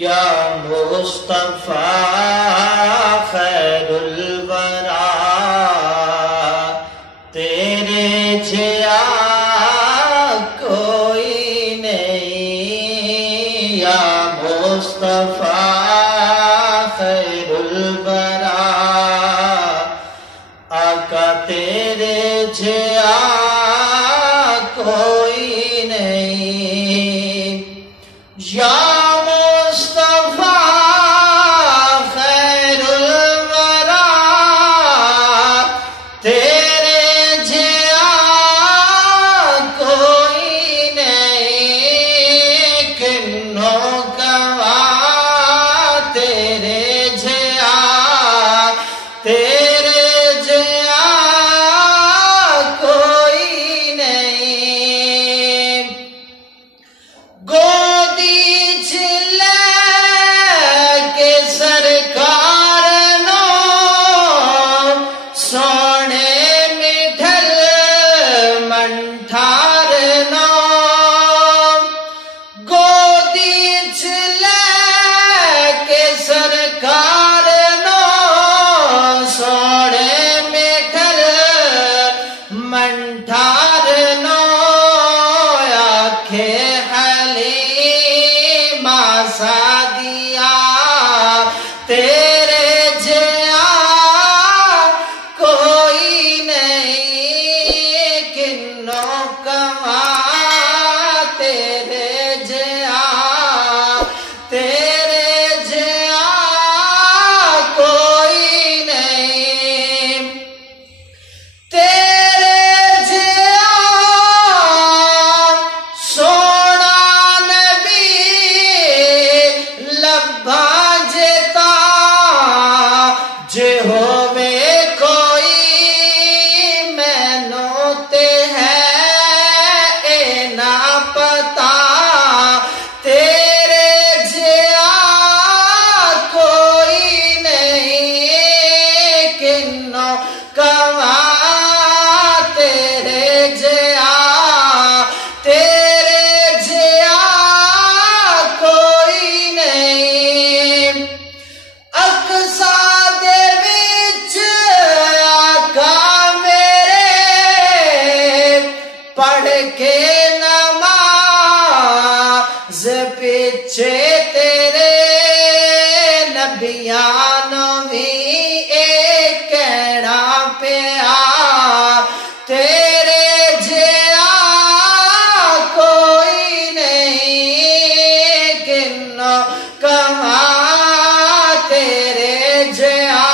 یا مصطفیٰ خیر الورا تیرے جیا کوئی نہیں، یا مصطفیٰ خیر الورا آقا تیرے جیا کوئی نہیں، یا پیچھے تیرے نبیانوں بھی ایک کہنا پیا تیرے جیا کوئی نہیں، کنوں کما تیرے جیا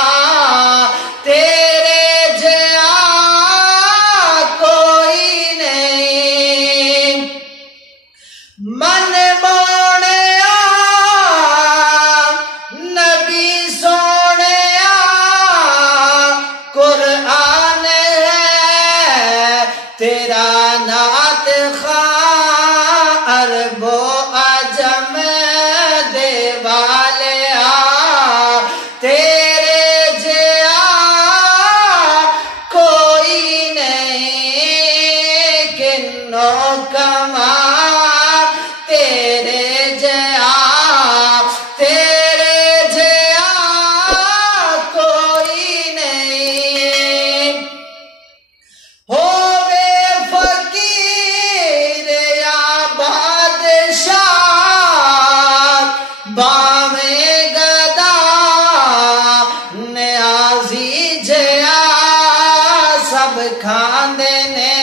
کوئی نہیں، من تیرا نعت خواہ عرب و عجم دے والیا تیرے جیا کوئی نہیں، کنوں کما تیرے جیا کوئی نہیں، ہو کھاندے نے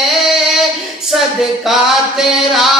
صدقہ تیرا